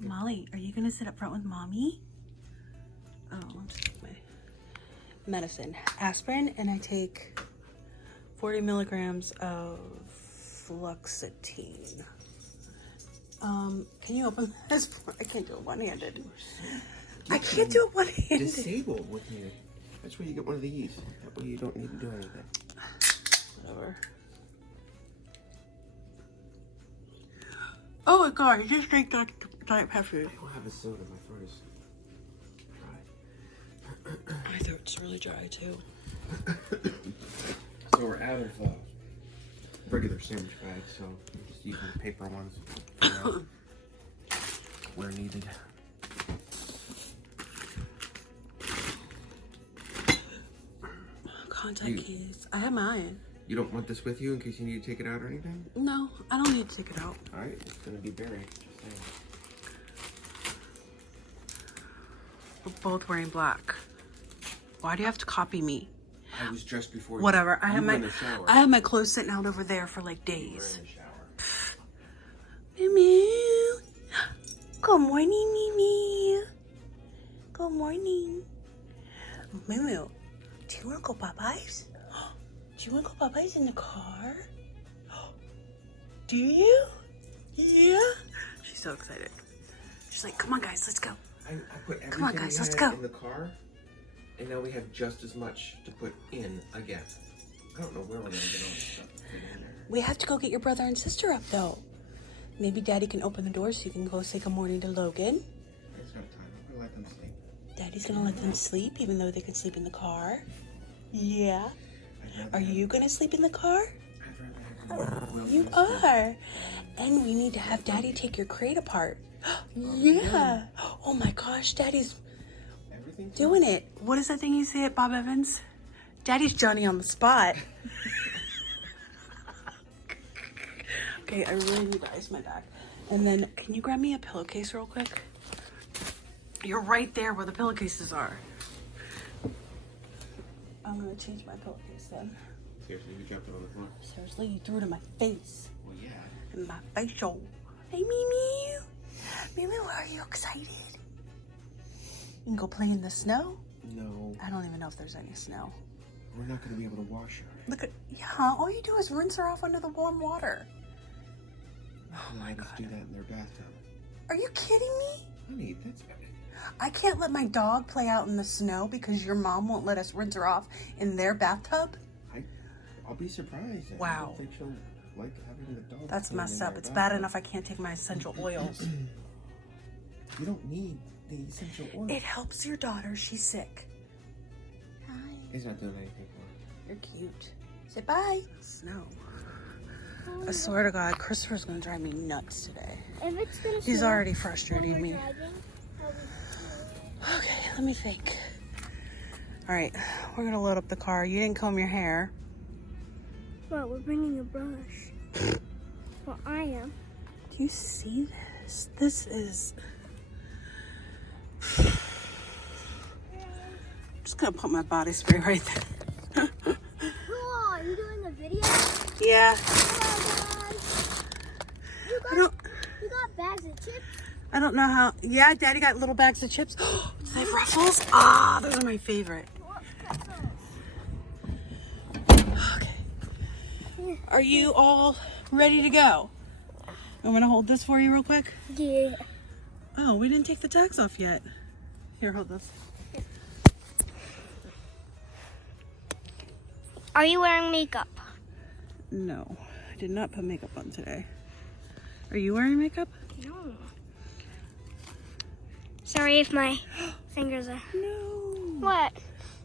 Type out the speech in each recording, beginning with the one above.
Molly, are you gonna sit up front with mommy? Oh, I'll just take my medicine, aspirin, and I take 40 milligrams of fluoxetine. Can you open this? I can't do it one-handed. I can't do it one-handed. Disable with me. That's where you get one of these. That way you don't need to do anything. Whatever. Oh my god, you just drank that Diet Pepsi. I don't have a soda. My throat is dry. My throat's really dry too. So we're out of regular sandwich bags, so we're just using the paper ones where needed. Contact keys. I have mine. You don't want this with you in case you need to take it out or anything? No, I don't need to take it out. Alright, it's gonna be buried. Just saying. We're both wearing black. Why do you have to copy me? I was dressed before. Whatever. You I have my clothes sitting out over there for like days. In the shower. Mimi. Good morning, Mimi. Good morning. Mimi, do you want to go Popeyes? Do you want to go Popeyes in the car? Do you? Yeah. She's so excited. She's like, come on, guys, let's go. I put everything Come on, guys, we let's had go. in the car, and now we have just as much to put in again. I don't know where we're gonna get all this stuff to put in there. We have to go get your brother and sister up, though. Maybe Daddy can open the door so you can go say good morning to Logan. It's not time. I'm gonna let them sleep. Daddy's gonna let them sleep, even though they could sleep in the car. Yeah. Are you gonna sleep in the car? You are. And we need to have Daddy take your crate apart. Yeah. Oh my gosh, Daddy's doing it. What is that thing you say at Bob Evans? Daddy's Johnny on the spot. Okay, I really need to ice my back. And then, can you grab me a pillowcase real quick? You're right there where the pillowcases are. I'm gonna change my pillowcase then. Seriously, you dropped it on the floor? Seriously, you threw it in my face. Well, yeah. In my facial. Hey, Mimi. Mimi, are you excited? You can go play in the snow? No. I don't even know if there's any snow. We're not gonna be able to wash her. Look at, yeah, all you do is rinse her off under the warm water. Oh my god. Do that in their bathtub. Are you kidding me? Honey, that's... I can't let my dog play out in the snow because your mom won't let us rinse her off in their bathtub? I'll be surprised. Wow. I don't think she'll like having the dog. That's clean messed in up. their It's bathtub. bad enough I can't take my essential oils. You don't need the essential oil. It helps your daughter. She's sick. Hi. He's not doing anything for her. You're cute. Say bye. Snow. I swear to God, Christopher's gonna drive me nuts today. If it's gonna He's snow already when frustrating we're me. driving, Okay, let me think. All right, we're gonna load up the car. You didn't comb your hair. well, we're bringing a brush. Well, I am. Do you see this? This is... I'm just gonna put my body spray right there. Cool, are you doing a video? Yeah. Hello, guys. You got bags of chips? I don't know how... Yeah, Daddy got little bags of chips. Do they have Ruffles? Ah, those are my favorite. Okay. Are you all ready to go? I'm gonna hold this for you real quick. Yeah. Oh, we didn't take the tags off yet. Here, hold this. Are you wearing makeup? No, I did not put makeup on today. Are you wearing makeup? No. Sorry if my fingers are... No. What?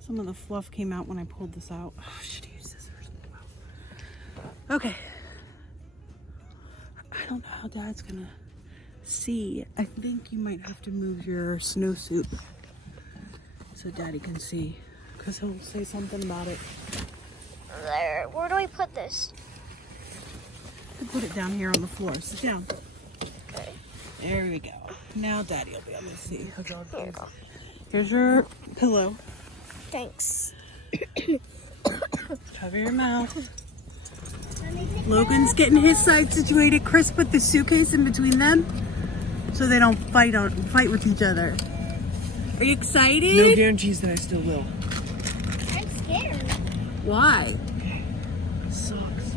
Some of the fluff came out when I pulled this out. Oh, I should use scissors. Okay. I don't know how Dad's gonna see. I think you might have to move your snowsuit so Daddy can see, because he'll say something about it. There. Where do I put this? You put it down here on the floor. Sit down. Okay. There we go. Now Daddy will be able to see. Here you go. Here's your pillow. Thanks. Cover your mouth. Logan's getting his side situated. Chris put the suitcase in between them. so they don't fight with each other. Are you excited? No guarantees that I still will. I'm scared. Why? It sucks.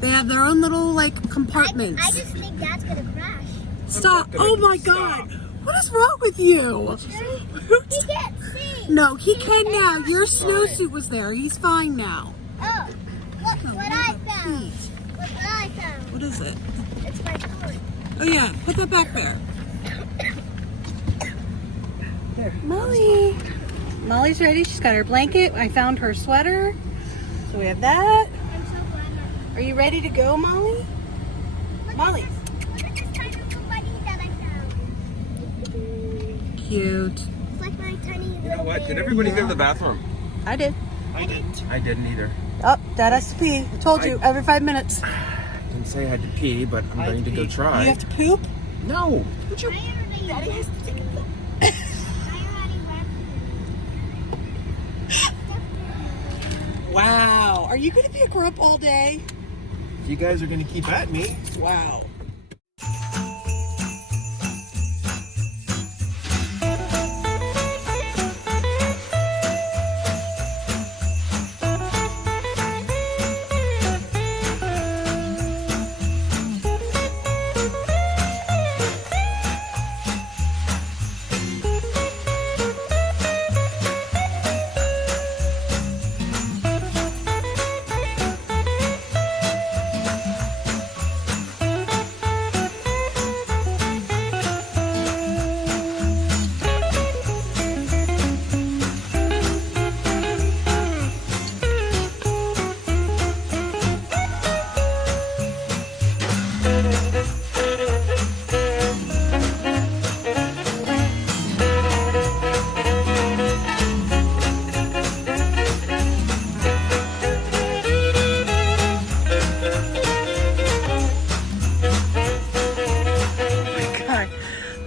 They have their own little like compartments. I just think Dad's gonna crash. Stop! gonna Oh my stop. God! What is wrong with you? He can't see. No, he can now. Your snowsuit was there. He's fine now. Oh, look what I found. Look what I found. What is it? It's my phone. Oh yeah, put that back there. There. Molly. Molly's ready. She's got her blanket. I found her sweater. So we have that. I'm so glad. Are you ready to go, Molly? Molly. Look at this tiny little bunny that I found. Cute. It's like my tiny little You know what? Did bear. everybody go to the bathroom? I did. I didn't. I didn't either. Oh, Dad has to pee. I told you, every 5 minutes. Didn't say I had to pee, but I'm going to go try. You have to poop? No. Would you? Daddy has to take a look. Wow. Are you going to be a grown up all day? If you guys are going to keep at me. Wow.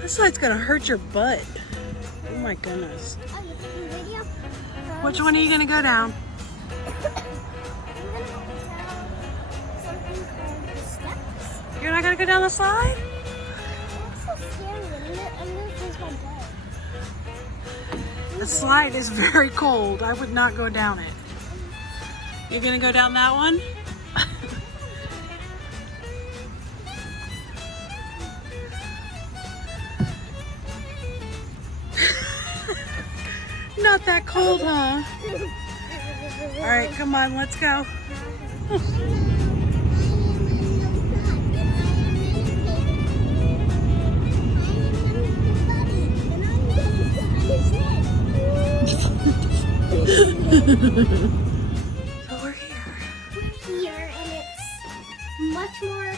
This light's gonna hurt your butt. Oh my goodness. Oh, you taking video? Which one are you gonna go down? I'm gonna go down something called the steps. You're not gonna go down the slide? That's so scary. I'm gonna face my butt. The slide is very cold. I would not go down it. You're gonna go down that one? Not that cold, huh? All right, come on, let's go. So we're here. Here, and it's much more.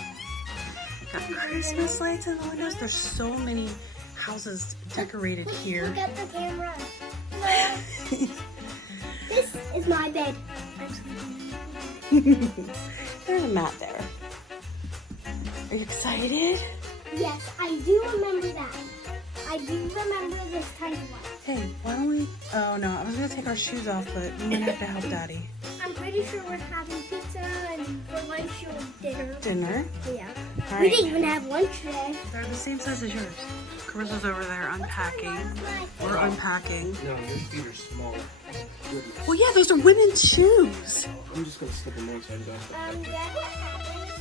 Got Christmas lights in the windows. There's so many houses decorated here. Look at the camera. This is my bed. There's a mat there. Are you excited? Yes, I do remember that. I do remember this tiny one. Hey, why don't we... Oh no, I was gonna take our shoes off, but we might have to help Daddy. I'm pretty sure we're having pizza and for lunch or dinner. Dinner? Yeah. All We right. didn't even have lunch today. They're the same size as yours. Carissa's over there unpacking. We're unpacking. No, your feet are smaller. Goodness. Well, yeah, those are women's shoes. I'm just going to slip them on so I don't Dad, what happened?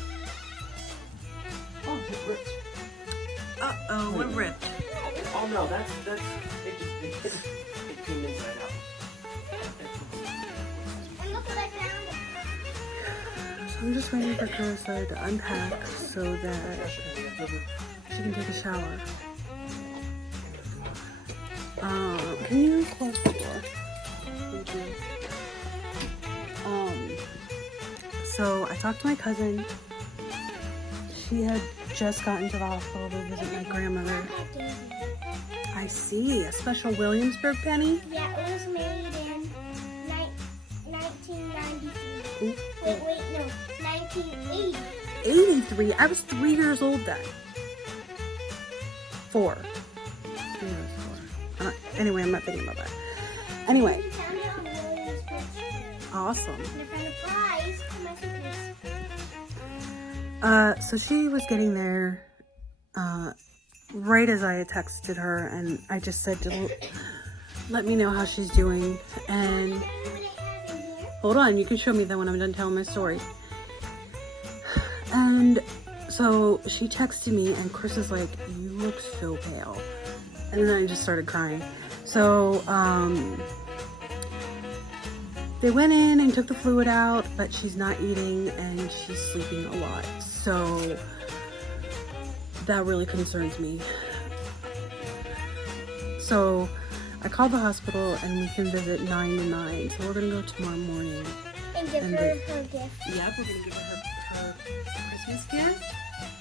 Oh, it ripped. Uh-oh, what ripped? Oh no, that's it came inside out. And look what I found. I'm just waiting for Carissa to unpack so that she can take a shower. Can you close the door? Thank you. So I talked to my cousin. She had just gotten to the hospital to visit my grandmother. I see, a special Williamsburg penny. Yeah, it was made in 1993. Ooh. Wait, no, 1980. 83. I was 3 years old then. 4. 3 years, 4. Anyway, I'm not thinking about that. Anyway, We found it on Williamsburg Street. awesome. And I found a prize for my suitcase. So she was getting there right as I had texted her, and I just said to let me know how she's doing. And hold on, you can show me that when I'm done telling my story. And so she texted me, and Chris is like, you look so pale. And then I just started crying. So they went in and took the fluid out, but she's not eating and she's sleeping a lot. So that really concerns me. So I called the hospital and we can visit 9 to 9. So we're gonna go tomorrow morning. And give her her gift. Yep, we're gonna give her Christmas gift.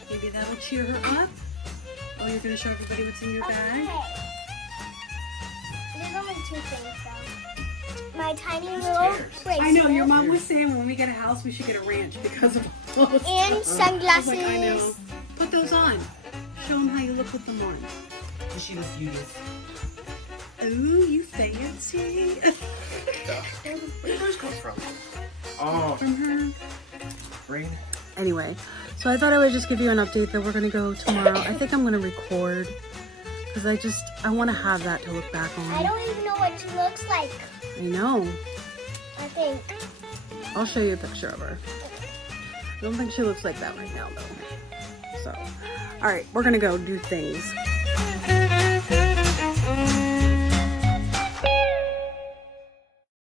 Maybe that'll cheer her up. Oh, you're gonna show everybody what's in your bag? Okay. There's only 2 things though. My tiny little bracelet. I know, your mom was saying when we get a house we should get a ranch because of all those. And I sunglasses. was like, I know. Put those on. Show them how you look with them on. She was beauteous. Ooh, you fancy. Where did those come from? Oh, From her. rain. Anyway, so I thought I would just give you an update that we're gonna go tomorrow. I think I'm gonna record because I want to have that to look back on. I don't even know what she looks like. I know. I think. I'll show you a picture of her. I don't think she looks like that right now though. So, all right, we're gonna go do things.